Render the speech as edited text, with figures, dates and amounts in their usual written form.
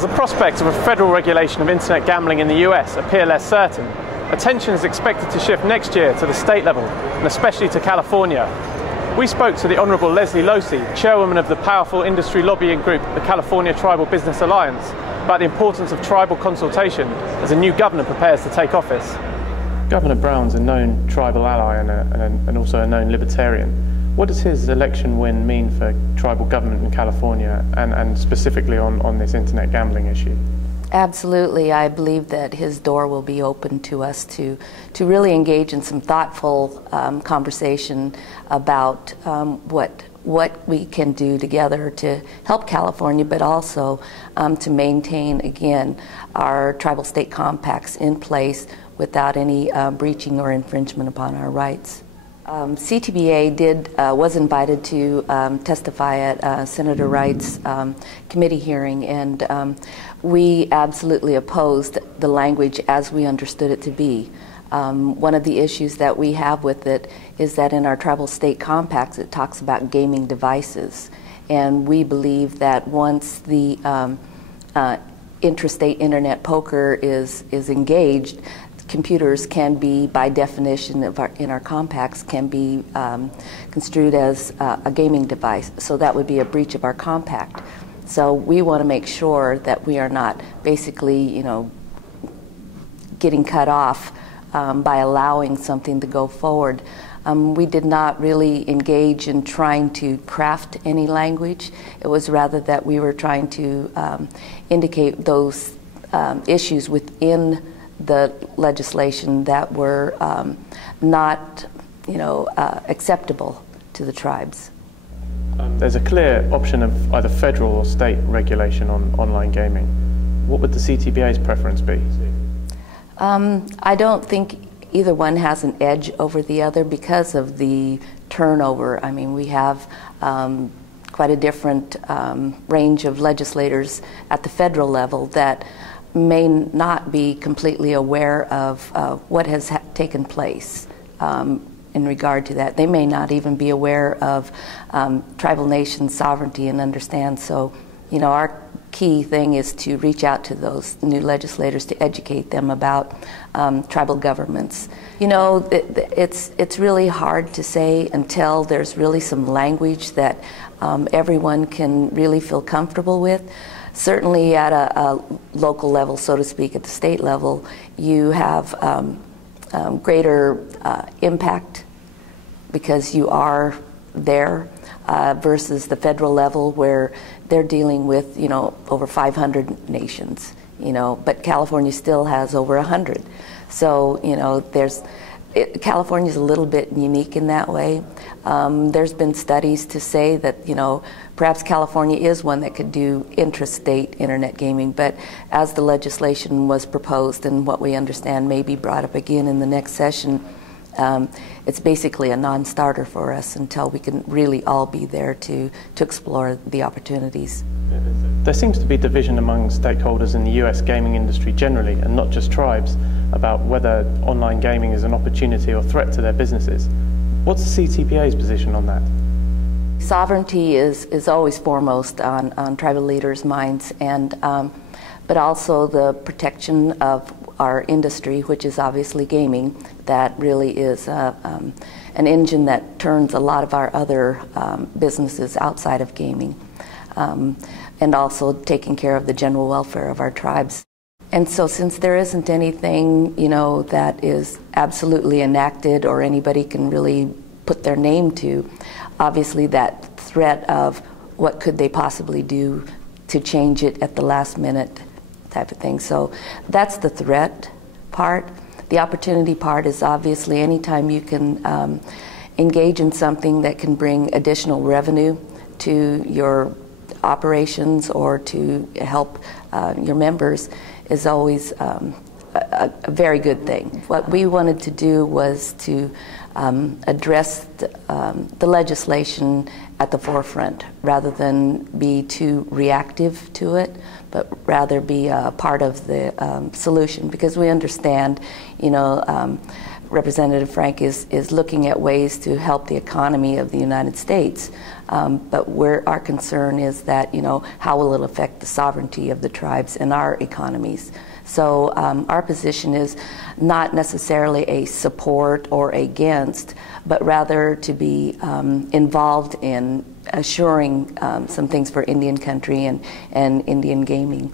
As the prospects of a federal regulation of internet gambling in the US appear less certain, attention is expected to shift next year to the state level, and especially to California. We spoke to the Honourable Leslie Lohse, chairwoman of the powerful industry lobbying group, the California Tribal Business Alliance, about the importance of tribal consultation as a new governor prepares to take office. Governor Brown's a known tribal ally and also a known libertarian. What does his election win mean for tribal government in California and specifically on this internet gambling issue? Absolutely. I believe that his door will be open to us to really engage in some thoughtful conversation about what we can do together to help California, but also to maintain, again, our tribal state compacts in place without any breaching or infringement upon our rights. CTBA was invited to testify at Senator Wright's committee hearing, and we absolutely opposed the language as we understood it to be. One of the issues that we have with it is that in our tribal state compacts it talks about gaming devices, and we believe that once the intrastate internet poker is engaged, computers can be, by definition in our compacts, can be construed as a gaming device. So that would be a breach of our compact. So we want to make sure that we are not basically, getting cut off by allowing something to go forward. We did not really engage in trying to craft any language. It was rather that we were trying to indicate those issues within the legislation that were not, acceptable to the tribes. There's a clear option of either federal or state regulation on online gaming. What would the CTBA's preference be? I don't think either one has an edge over the other because of the turnover. I mean, we have quite a different range of legislators at the federal level that may not be completely aware of what has taken place in regard to that. They may not even be aware of tribal nation sovereignty and understand. So, our key thing is to reach out to those new legislators to educate them about tribal governments. It's really hard to say until there's really some language that everyone can really feel comfortable with. Certainly at a local level, so to speak, at the state level, you have greater impact because you are there versus the federal level where they're dealing with, over 500 nations, but California still has over 100. So, California is a little bit unique in that way. There's been studies to say that, perhaps California is one that could do intrastate internet gaming, but as the legislation was proposed and what we understand may be brought up again in the next session, it's basically a non-starter for us until we can really all be there to explore the opportunities. There seems to be division among stakeholders in the US gaming industry generally, and not just tribes, about whether online gaming is an opportunity or threat to their businesses. What's the CTBA's position on that? Sovereignty is always foremost on tribal leaders' minds, and but also the protection of our industry, which is obviously gaming. That really is an engine that turns a lot of our other businesses outside of gaming, and also taking care of the general welfare of our tribes. And so since there isn't anything, that is absolutely enacted or anybody can really put their name to, obviously that threat of what could they possibly do to change it at the last minute type of thing. So that's the threat part. The opportunity part is obviously anytime you can engage in something that can bring additional revenue to your operations or to help your members is always a very good thing. What we wanted to do was to address the legislation at the forefront rather than be too reactive to it, but rather be a part of the solution, because we understand, Representative Frank is looking at ways to help the economy of the United States. But our concern is that, how will it affect the sovereignty of the tribes and our economies? So our position is not necessarily a support or against, but rather to be involved in assuring some things for Indian country and Indian gaming.